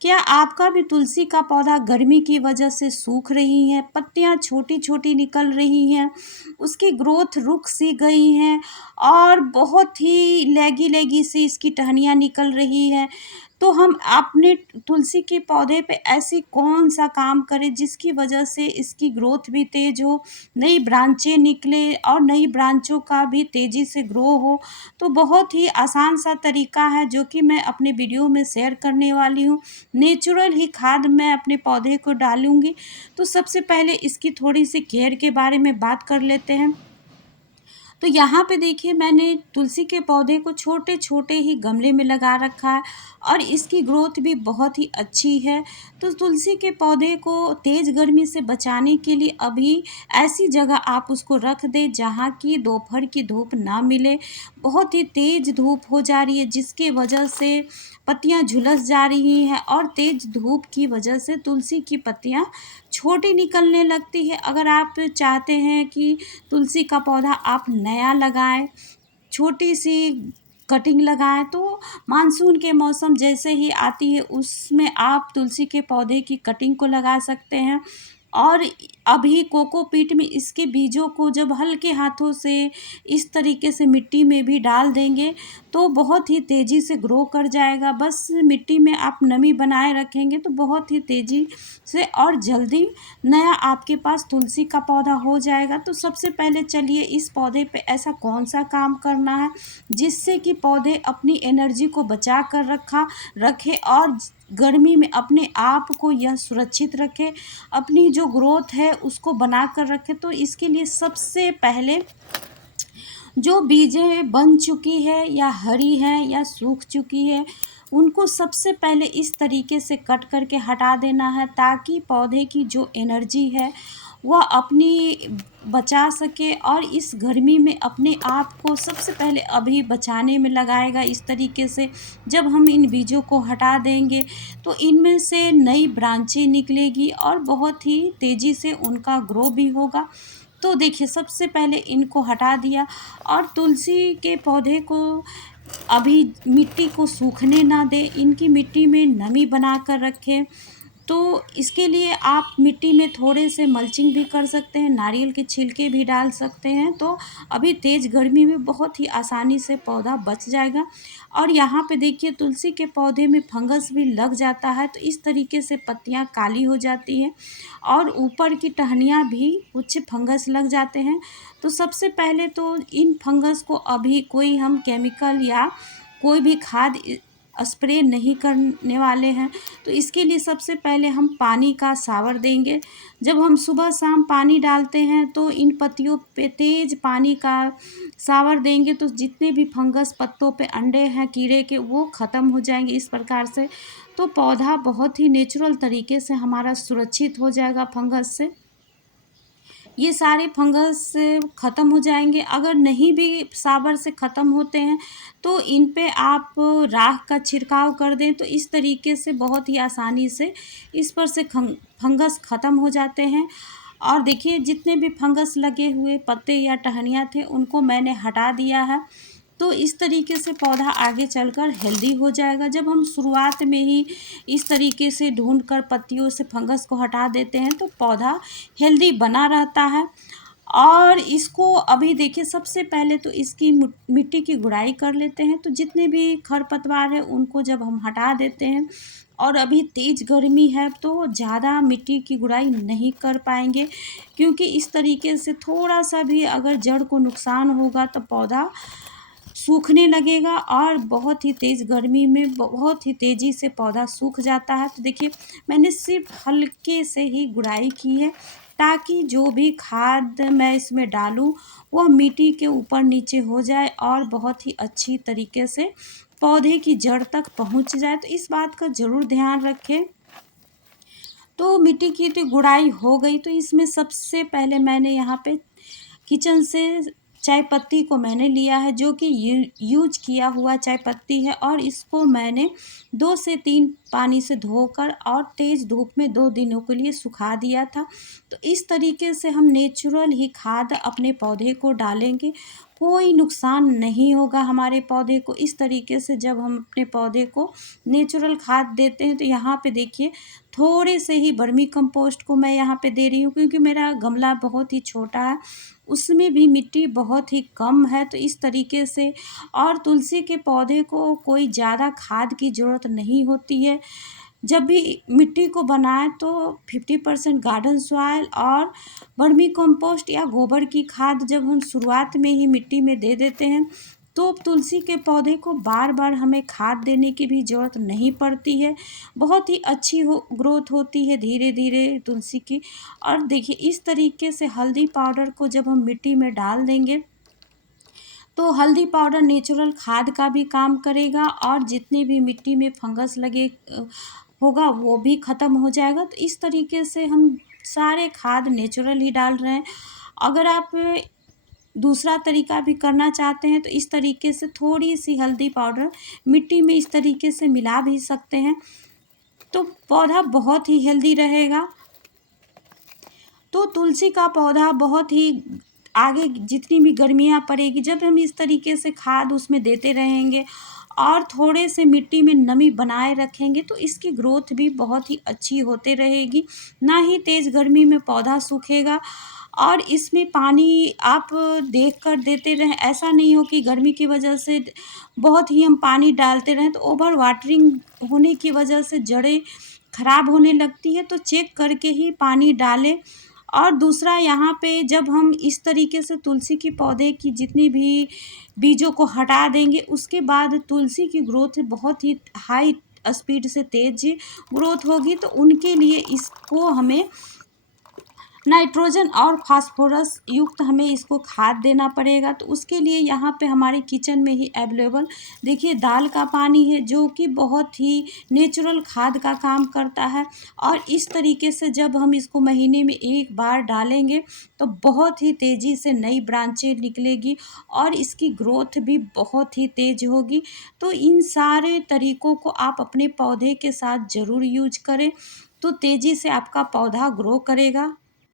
क्या आपका भी तुलसी का पौधा गर्मी की वजह से सूख रही है, पत्तियां छोटी छोटी निकल रही हैं, उसकी ग्रोथ रुक सी गई हैं और बहुत ही लेगी लेगी सी इसकी टहनियाँ निकल रही हैं, तो हम अपने तुलसी के पौधे पे ऐसी कौन सा काम करें जिसकी वजह से इसकी ग्रोथ भी तेज़ हो, नई ब्रांचें निकले और नई ब्रांचों का भी तेज़ी से ग्रो हो। तो बहुत ही आसान सा तरीका है जो कि मैं अपने वीडियो में शेयर करने वाली हूँ। नेचुरल ही खाद मैं अपने पौधे को डालूँगी। तो सबसे पहले इसकी थोड़ी-सी केयर के बारे में बात कर लेते हैं। तो यहाँ पे देखिए मैंने तुलसी के पौधे को छोटे-छोटे ही गमले में लगा रखा है और इसकी ग्रोथ भी बहुत ही अच्छी है। तो तुलसी के पौधे को तेज़ गर्मी से बचाने के लिए अभी ऐसी जगह आप उसको रख दें जहाँ की दोपहर की धूप ना मिले। बहुत ही तेज़ धूप हो जा रही है जिसकी वजह से पत्तियाँ झुलस जा रही हैं और तेज़ धूप की वजह से तुलसी की पत्तियाँ छोटी निकलने लगती है। अगर आप चाहते हैं कि तुलसी का पौधा आप नया लगाएँ, छोटी-सी कटिंग लगाएँ, तो मानसून के मौसम जैसे ही आती है उसमें आप तुलसी के पौधे की कटिंग को लगा सकते हैं। और अभी कोकोपीट में इसके बीजों को जब हल्के हाथों से इस तरीके से मिट्टी में भी डाल देंगे तो बहुत ही तेज़ी से ग्रो कर जाएगा। बस मिट्टी में आप नमी बनाए रखेंगे तो बहुत ही तेज़ी से और जल्दी नया आपके पास तुलसी का पौधा हो जाएगा। तो सबसे पहले चलिए इस पौधे पे ऐसा कौन सा काम करना है जिससे कि पौधे अपनी एनर्जी को बचा कर रखे और गर्मी में अपने आप को यह सुरक्षित रखे, अपनी जो ग्रोथ है उसको बना कर रखे। तो इसके लिए सबसे पहले जो बीजें बन चुकी है या हरी हैं या सूख चुकी है, उनको सबसे पहले इस तरीके से कट करके हटा देना है ताकि पौधे की जो एनर्जी है वह अपनी बचा सके और इस गर्मी में अपने आप को सबसे पहले अभी बचाने में लगाएगा। इस तरीके से जब हम इन बीजों को हटा देंगे तो इनमें से नई ब्रांचें निकलेगी और बहुत ही तेज़ी से उनका ग्रो भी होगा। तो देखिए सबसे पहले इनको हटा दिया और तुलसी के पौधे को अभी मिट्टी को सूखने ना दें, इनकी मिट्टी में नमी बना कर रखें। तो इसके लिए आप मिट्टी में थोड़े से मल्चिंग भी कर सकते हैं, नारियल के छिलके भी डाल सकते हैं, तो अभी तेज़ गर्मी में बहुत ही आसानी से पौधा बच जाएगा। और यहाँ पे देखिए तुलसी के पौधे में फंगस भी लग जाता है, तो इस तरीके से पत्तियाँ काली हो जाती हैं और ऊपर की टहनियाँ भी कुछ फंगस लग जाते हैं। तो सबसे पहले तो इन फंगस को अभी कोई हम केमिकल या कोई भी खाद स्प्रे नहीं करने वाले हैं। तो इसके लिए सबसे पहले हम पानी का शावर देंगे। जब हम सुबह शाम पानी डालते हैं तो इन पत्तियों पे तेज़ पानी का शावर देंगे तो जितने भी फंगस पत्तों पे अंडे हैं कीड़े के वो ख़त्म हो जाएंगे इस प्रकार से। तो पौधा बहुत ही नेचुरल तरीके से हमारा सुरक्षित हो जाएगा फंगस से। ये सारे फंगस ख़त्म हो जाएंगे। अगर नहीं भी साबर से ख़त्म होते हैं तो इन पे आप राख का छिड़काव कर दें तो इस तरीके से बहुत ही आसानी से इस पर से फंगस ख़त्म हो जाते हैं। और देखिए जितने भी फंगस लगे हुए पत्ते या टहनियाँ थे उनको मैंने हटा दिया है। तो इस तरीके से पौधा आगे चलकर हेल्दी हो जाएगा। जब हम शुरुआत में ही इस तरीके से ढूंढ कर पत्तियों से फंगस को हटा देते हैं तो पौधा हेल्दी बना रहता है। और इसको अभी देखिए सबसे पहले तो इसकी मिट्टी की गुड़ाई कर लेते हैं। तो जितने भी खरपतवार है उनको जब हम हटा देते हैं और अभी तेज़ गर्मी है तो ज़्यादा मिट्टी की गुड़ाई नहीं कर पाएंगे, क्योंकि इस तरीके से थोड़ा सा भी अगर जड़ को नुकसान होगा तो पौधा सूखने लगेगा और बहुत ही तेज़ गर्मी में बहुत ही तेज़ी से पौधा सूख जाता है। तो देखिए मैंने सिर्फ हल्के से ही गुड़ाई की है ताकि जो भी खाद मैं इसमें डालूँ वह मिट्टी के ऊपर नीचे हो जाए और बहुत ही अच्छी तरीके से पौधे की जड़ तक पहुंच जाए। तो इस बात का ज़रूर ध्यान रखें। तो मिट्टी की तो गुड़ाई हो गई तो इसमें सबसे पहले मैंने यहाँ पे किचन से चाय पत्ती को मैंने लिया है जो कि यूज किया हुआ चाय पत्ती है और इसको मैंने 2 से 3 पानी से धोकर और तेज़ धूप में 2 दिनों के लिए सुखा दिया था। तो इस तरीके से हम नेचुरल ही खाद अपने पौधे को डालेंगे। कोई नुकसान नहीं होगा हमारे पौधे को। इस तरीके से जब हम अपने पौधे को नेचुरल खाद देते हैं, तो यहाँ पे देखिए थोड़े से ही वर्मी कंपोस्ट को मैं यहाँ पे दे रही हूँ, क्योंकि मेरा गमला बहुत ही छोटा है, उसमें भी मिट्टी बहुत ही कम है। तो इस तरीके से, और तुलसी के पौधे को कोई ज़्यादा खाद की ज़रूरत नहीं होती है। जब भी मिट्टी को बनाएं तो 50% गार्डन सॉइल और वर्मी कंपोस्ट या गोबर की खाद जब हम शुरुआत में ही मिट्टी में दे देते हैं, तो तुलसी के पौधे को बार बार हमें खाद देने की भी ज़रूरत नहीं पड़ती है। बहुत ही अच्छी ग्रोथ होती है धीरे धीरे तुलसी की। और देखिए इस तरीके से हल्दी पाउडर को जब हम मिट्टी में डाल देंगे, तो हल्दी पाउडर नेचुरल खाद का भी काम करेगा, और जितने भी मिट्टी में फंगस लगे होगा वो भी ख़त्म हो जाएगा। तो इस तरीके से हम सारे खाद नेचुरल ही डाल रहे हैं। अगर आप दूसरा तरीका भी करना चाहते हैं, तो इस तरीके से थोड़ी सी हल्दी पाउडर मिट्टी में इस तरीके से मिला भी सकते हैं, तो पौधा बहुत ही हेल्दी रहेगा। तो तुलसी का पौधा बहुत ही आगे जितनी भी गर्मियाँ पड़ेगी, जब हम इस तरीके से खाद उसमें देते रहेंगे और थोड़े से मिट्टी में नमी बनाए रखेंगे, तो इसकी ग्रोथ भी बहुत ही अच्छी होते रहेगी। ना ही तेज़ गर्मी में पौधा सूखेगा, और इसमें पानी आप देख कर देते रहें। ऐसा नहीं हो कि गर्मी की वजह से बहुत ही हम पानी डालते रहें, तो ओवर वाटरिंग होने की वजह से जड़ें खराब होने लगती है। तो चेक करके ही पानी डालें। और दूसरा, यहाँ पे जब हम इस तरीके से तुलसी की पौधे की जितनी भी बीजों को हटा देंगे, उसके बाद तुलसी की ग्रोथ बहुत ही हाई स्पीड से तेज़ ग्रोथ होगी। तो उनके लिए इसको हमें नाइट्रोजन और फास्फोरस युक्त हमें इसको खाद देना पड़ेगा। तो उसके लिए यहाँ पे हमारे किचन में ही अवेलेबल देखिए दाल का पानी है, जो कि बहुत ही नेचुरल खाद का काम करता है। और इस तरीके से जब हम इसको महीने में एक बार डालेंगे, तो बहुत ही तेज़ी से नई ब्रांचें निकलेगी, और इसकी ग्रोथ भी बहुत ही तेज़ होगी। तो इन सारे तरीकों को आप अपने पौधे के साथ ज़रूर यूज करें, तो तेज़ी से आपका पौधा ग्रो करेगा।